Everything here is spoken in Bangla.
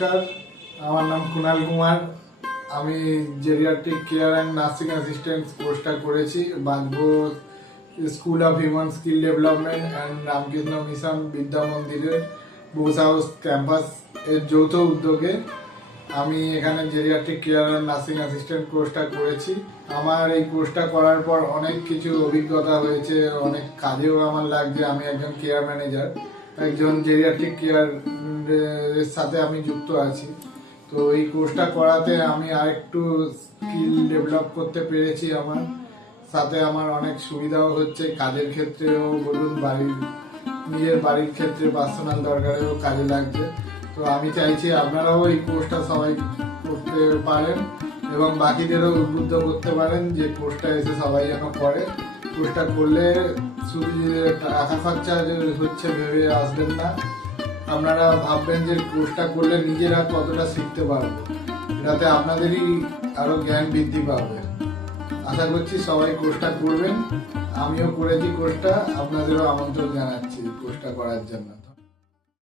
নমস্কার, আমার নাম কুণাল কুমার। আমি geriatric care and nursing assistant কোর্সটা করেছি বাজবো school of human skill development and Ramakrishna Mission Vidya মন্দিরের বোস হাউস ক্যাম্পাস এর যৌথ উদ্যোগে আমি এখানে geriatric care and nursing assistant কোর্সটা করেছি। আমার এই কোর্সটা করার পর অনেক কিছু অভিজ্ঞতা হয়েছে, অনেক কাজেও আমার লাগছে। আমি একজন কেয়ার ম্যানেজার, একজন জেরিয়াট্রিক কেয়ার এর সাথে আমি যুক্ত আছি। তো এই কোর্সটা করাতে আমি আরেকটু স্কিল ডেভেলপ করতে পেরেছি। আমার সাথে আমার অনেক সুবিধাও হচ্ছে, কাজের ক্ষেত্রেও বলুন, নিজের বাড়ির ক্ষেত্রে পার্সোনাল দরকারেও কাজে লাগছে। তো আমি চাইছি আপনারাও এই কোর্সটা সবাই করতে পারেন এবং বাকিদেরও উদ্বুদ্ধ করতে পারেন যে কোর্সটা এসে সবাই যেন করে। কোর্সটা করলে শুধু যে টাকা খরচা হচ্ছে ভেবে আসবেন না, আপনারা ভাববেন যে কোর্সটা করলে নিজেরা কতটা শিখতে পারবো, এটাতে আপনাদেরই আরো জ্ঞান বৃদ্ধি পাবে। আশা করছি সবাই কোর্সটা করবেন। আমিও করেছি কোর্সটা, আপনাদেরও আমন্ত্রণ জানাচ্ছি কোর্সটা করার জন্য।